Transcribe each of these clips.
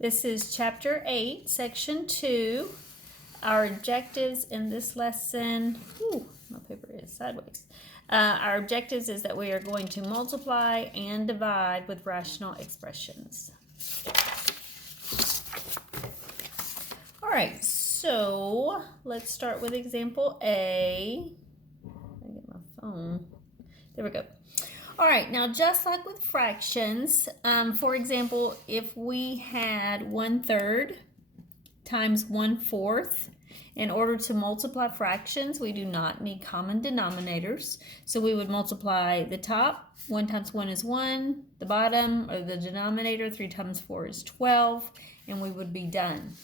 This is Chapter 8, Section 2. Our objectives in this lesson, my paper is sideways. Our objectives is that we are going to multiply and divide with rational expressions. All right, so let's start with example A. Let me get my phone. There we go. All right, now just like with fractions, for example, if we had 1/3 times 1/4, in order to multiply fractions, we do not need common denominators. So we would multiply the top, 1 times 1 is 1, the bottom, or the denominator, 3 times 4 is 12, and we would be done.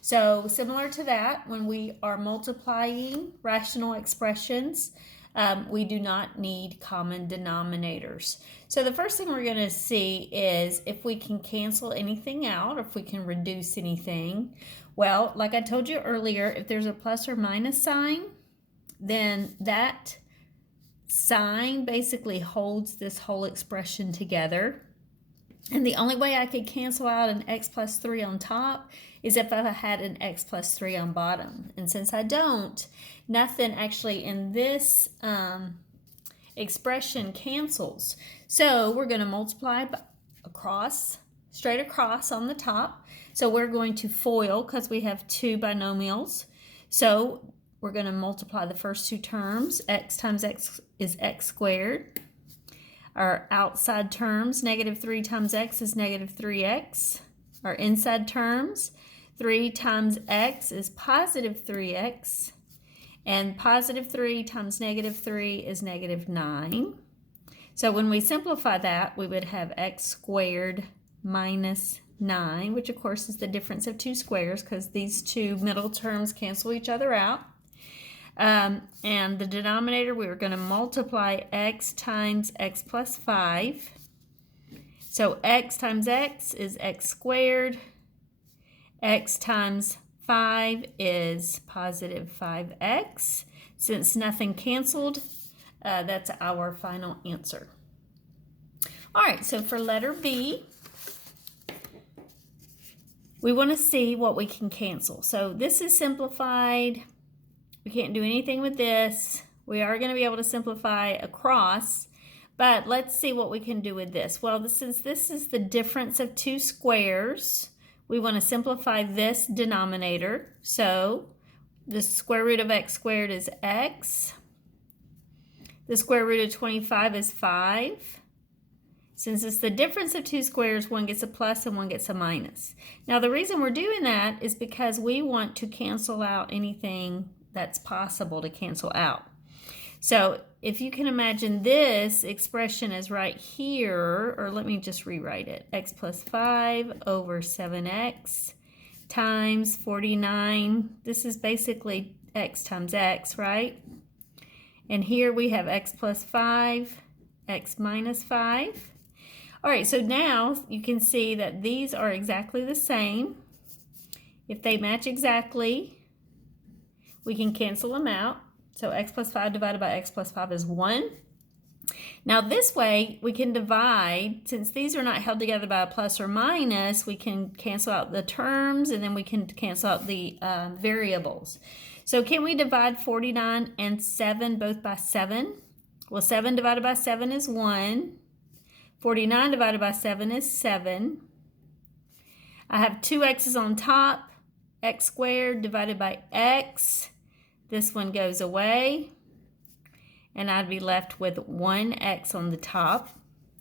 So similar to that, when we are multiplying rational expressions, we do not need common denominators. So the first thing we're going to see is if we can cancel anything out, if we can reduce anything. Well, like I told you earlier, if there's a plus or minus sign, then that sign basically holds this whole expression together. And the only way I could cancel out an x plus 3 on top is if I had an x plus 3 on bottom. And since I don't, nothing actually in this expression cancels. So we're going to multiply across, straight across on the top. So we're going to FOIL because we have two binomials. So we're going to multiply the first two terms. X times x is x squared. Our outside terms, negative 3 times x is negative 3x. Our inside terms, 3 times x is positive 3x. And positive 3 times negative 3 is negative 9. So when we simplify that, we would have x squared minus 9, which of course is the difference of two squares because these two middle terms cancel each other out. And the denominator, we were going to multiply x times x plus 5. So x times x is x squared. X times 5 is positive 5x. Since nothing canceled, that's our final answer. All right, so for letter B, we want to see what we can cancel. So this is simplified. We can't do anything with this. We are going to be able to simplify across, but let's see what we can do with this. Well, since this is the difference of two squares, we want to simplify this denominator. So the square root of x squared is x. The square root of 25 is 5. Since it's the difference of two squares, one gets a plus and one gets a minus. Now the reason we're doing that is because we want to cancel out anything that's possible to cancel out. So if you can imagine this expression is right here, or let me just rewrite it. X plus 5 over 7x times 49. This is basically x times x, right? And here we have x plus 5, x minus 5. All right, so now you can see that these are exactly the same. If they match exactly, we can cancel them out. So x plus 5 divided by x plus 5 is 1. Now this way we can divide, since these are not held together by a plus or minus, we can cancel out the terms and then we can cancel out the variables. So can we divide 49 and 7 both by 7? Well, 7 divided by 7 is 1. 49 divided by 7 is 7. I have two x's on top. X squared divided by x. This one goes away. And I'd be left with 1x on the top.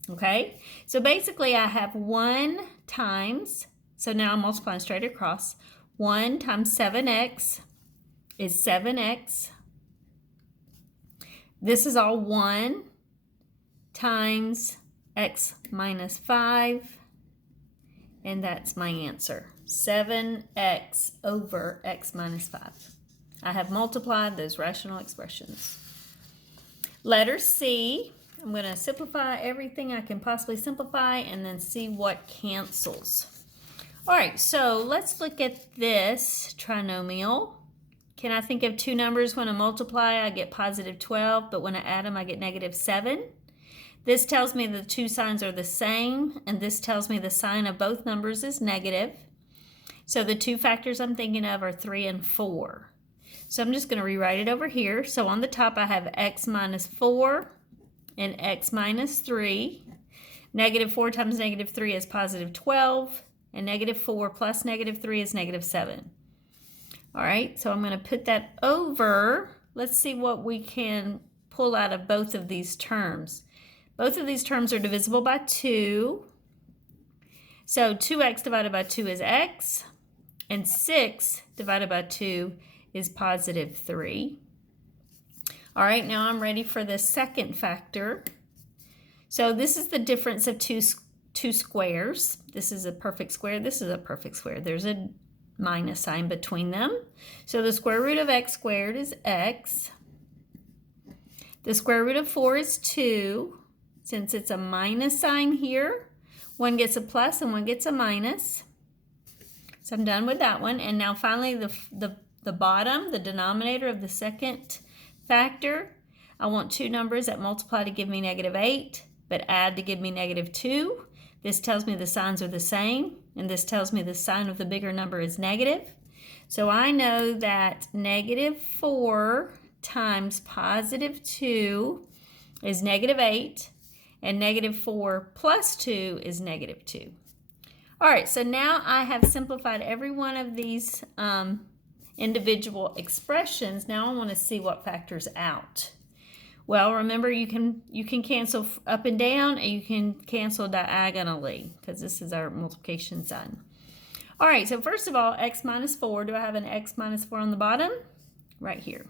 Okay? So basically I have 1 times, so now I'm multiplying straight across. 1 times 7x is 7x. This is all 1 times x minus 5. And that's my answer. 7x over x minus 5. I have multiplied those rational expressions. Letter C, I'm going to simplify everything I can possibly simplify and then see what cancels. All right, so let's look at this trinomial. Can I think of two numbers when I multiply, I get positive 12, but when I add them, I get negative 7? This tells me the two signs are the same, and this tells me the sign of both numbers is negative. So the two factors I'm thinking of are 3 and 4. So I'm just going to rewrite it over here. So on the top I have x minus 4 and x minus 3. Negative 4 times negative 3 is positive 12. And negative 4 plus negative 3 is negative 7. All right, so I'm going to put that over. Let's see what we can pull out of both of these terms. Both of these terms are divisible by 2. So 2x divided by 2 is x. And 6 divided by 2 is positive 3. All right, now I'm ready for the second factor. So this is the difference of two squares. This is a perfect square. This is a perfect square. There's a minus sign between them. So the square root of x squared is x. The square root of 4 is 2. Since it's a minus sign here, one gets a plus and one gets a minus. So I'm done with that one. And now finally the bottom, the denominator of the second factor, I want two numbers that multiply to give me negative 8, but add to give me negative 2. This tells me the signs are the same, and this tells me the sign of the bigger number is negative. So I know that negative 4 times positive 2 is negative 8, and negative 4 plus 2 is negative 2. All right, so now I have simplified every one of these individual expressions. Now I want to see what factors out. Well, remember you can cancel up and down, and you can cancel diagonally because this is our multiplication sign. All right, so first of all, x minus 4. Do I have an x minus 4 on the bottom? Right here.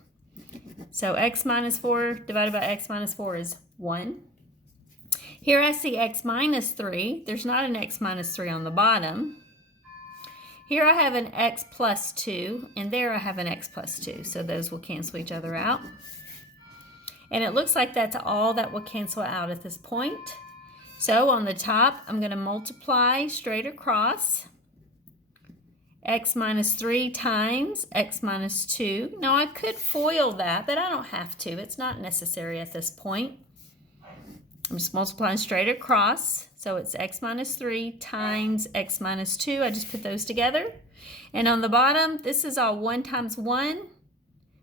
So x minus 4 divided by x minus 4 is 1. Here I see x minus 3. There's not an x minus 3 on the bottom. Here I have an x plus 2, and there I have an x plus 2. So those will cancel each other out. And it looks like that's all that will cancel out at this point. So on the top, I'm going to multiply straight across x minus 3 times x minus 2. Now I could FOIL that, but I don't have to. It's not necessary at this point. I'm just multiplying straight across. So it's x minus 3 times x minus 2. I just put those together. And on the bottom, this is all 1 times 1,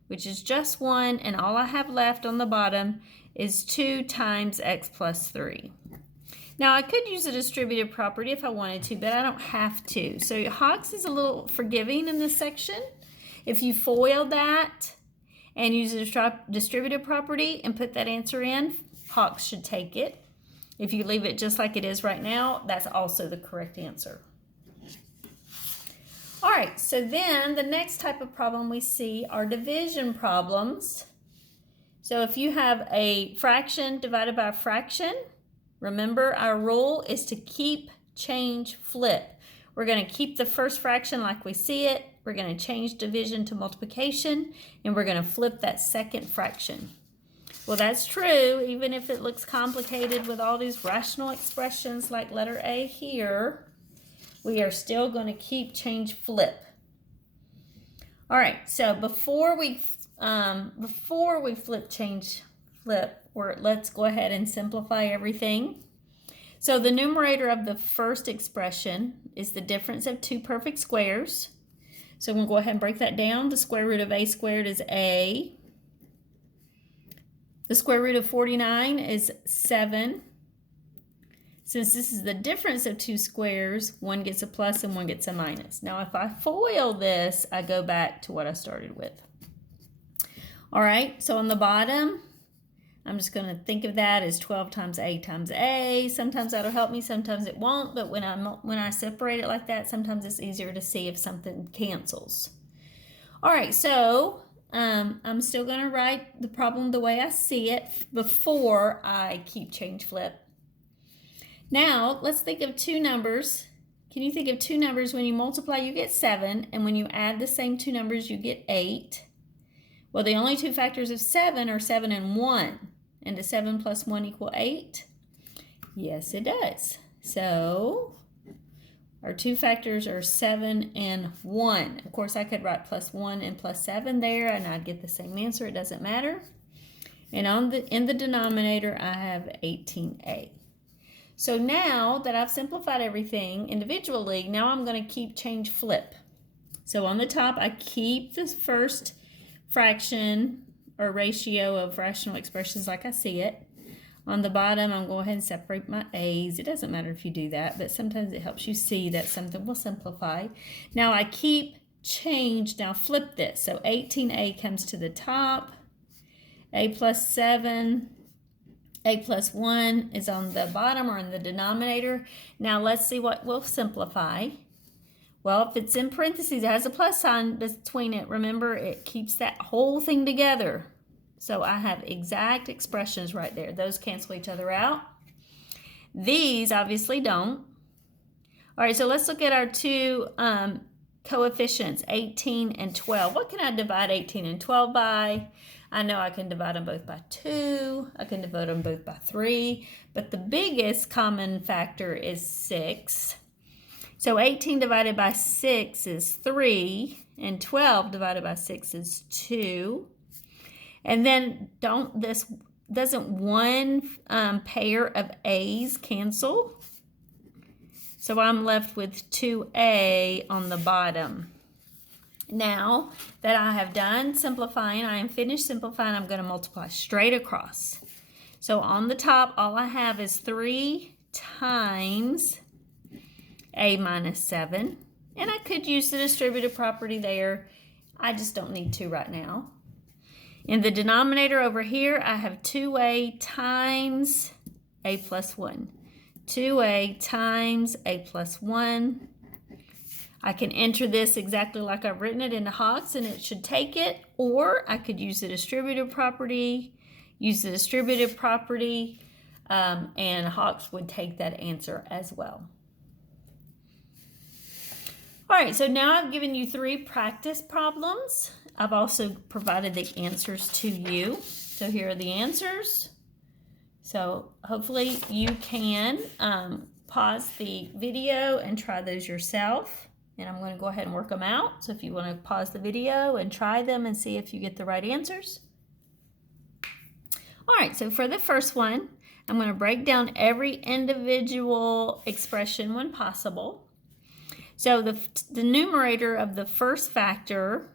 which is just 1, and all I have left on the bottom is 2 times x plus 3. Now I could use a distributive property if I wanted to, but I don't have to. So Hawks is a little forgiving in this section. If you FOIL that and use a distributive property and put that answer in, Hawks should take it. If you leave it just like it is right now, that's also the correct answer. All right, so then the next type of problem we see are division problems. So if you have a fraction divided by a fraction, remember our rule is to keep, change, flip. We're going to keep the first fraction like we see it. We're going to change division to multiplication, and we're going to flip that second fraction. Well, that's true, even if it looks complicated with all these rational expressions like letter A here. We are still going to keep, change, flip. All right, so before we flip, change, flip, let's go ahead and simplify everything. So the numerator of the first expression is the difference of two perfect squares. So I'm going to go ahead and break that down. The square root of a squared is a. The square root of 49 is 7. Since this is the difference of two squares, one gets a plus and one gets a minus. Now if I FOIL this, I go back to what I started with. All right, so on the bottom, I'm just going to think of that as 12 times a. Sometimes that'll help me, sometimes it won't, but when I separate it like that, sometimes it's easier to see if something cancels. All right, so I'm still going to write the problem the way I see it before I keep, change, flip. Now, let's think of two numbers. Can you think of two numbers when you multiply, you get 7, and when you add the same two numbers, you get 8? Well, the only two factors of 7 are 7 and 1. And does 7 plus 1 equal 8? Yes, it does. So, our two factors are 7 and 1. Of course, I could write plus 1 and plus 7 there, and I'd get the same answer. It doesn't matter. And in the denominator, I have 18a. So now that I've simplified everything individually, now I'm going to keep, change, flip. So on the top, I keep the first fraction or ratio of rational expressions like I see it. On the bottom, I'm going to go ahead and separate my a's. It doesn't matter if you do that, but sometimes it helps you see that something will simplify. Now I keep change. Now flip this. So 18a comes to the top. A plus 7. A plus 1 is on the bottom or in the denominator. Now let's see what will simplify. Well, if it's in parentheses, it has a plus sign between it. Remember, it keeps that whole thing together. So I have exact expressions right there. Those cancel each other out. These obviously don't. All right, so let's look at our two coefficients, 18 and 12. What can I divide 18 and 12 by? I know I can divide them both by 2. I can divide them both by 3. But the biggest common factor is 6. So 18 divided by 6 is 3. And 12 divided by 6 is 2. And then doesn't one pair of A's cancel? So I'm left with 2A on the bottom. Now that I have done simplifying, I am finished simplifying, I'm going to multiply straight across. So on the top, all I have is 3 times A minus 7. And I could use the distributive property there. I just don't need to right now. In the denominator over here, I have 2A times A plus 1. 2A times A plus 1. I can enter this exactly like I've written it into Hawks and it should take it, or I could use the distributive property, and Hawks would take that answer as well. All right, so now I've given you 3 practice problems. I've also provided the answers to you. So here are the answers. So hopefully you can pause the video and try those yourself. And I'm going to go ahead and work them out. So if you want to pause the video and try them and see if you get the right answers. All right, so for the first one, I'm going to break down every individual expression when possible. So the numerator of the first factor,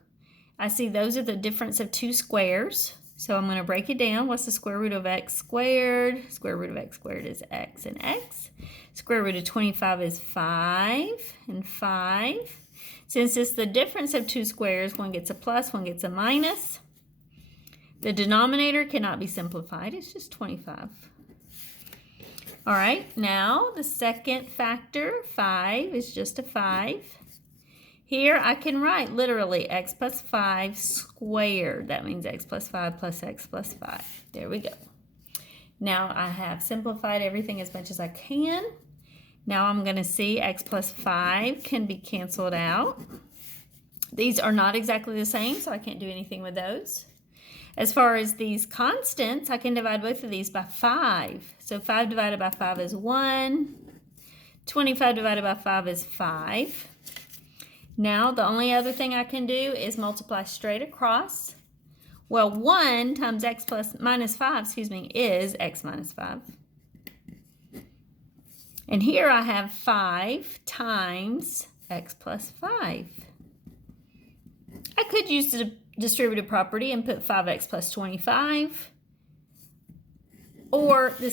I see those are the difference of 2 squares. So I'm going to break it down. What's the square root of x squared? Square root of x squared is x and x. Square root of 25 is 5 and 5. Since it's the difference of 2 squares, one gets a plus, one gets a minus. The denominator cannot be simplified. It's just 25. All right, now the second factor, 5, is just a 5. Here I can write literally x plus 5 squared. That means x plus 5 plus x plus 5. There we go. Now I have simplified everything as much as I can. Now I'm going to see x plus 5 can be canceled out. These are not exactly the same, so I can't do anything with those. As far as these constants, I can divide both of these by 5. So 5 divided by 5 is 1. 25 divided by 5 is 5. Now, the only other thing I can do is multiply straight across. Well, 1 times x minus 5, is x minus 5. And here I have 5 times x plus 5. I could use the distributive property and put 5x plus 25. Or this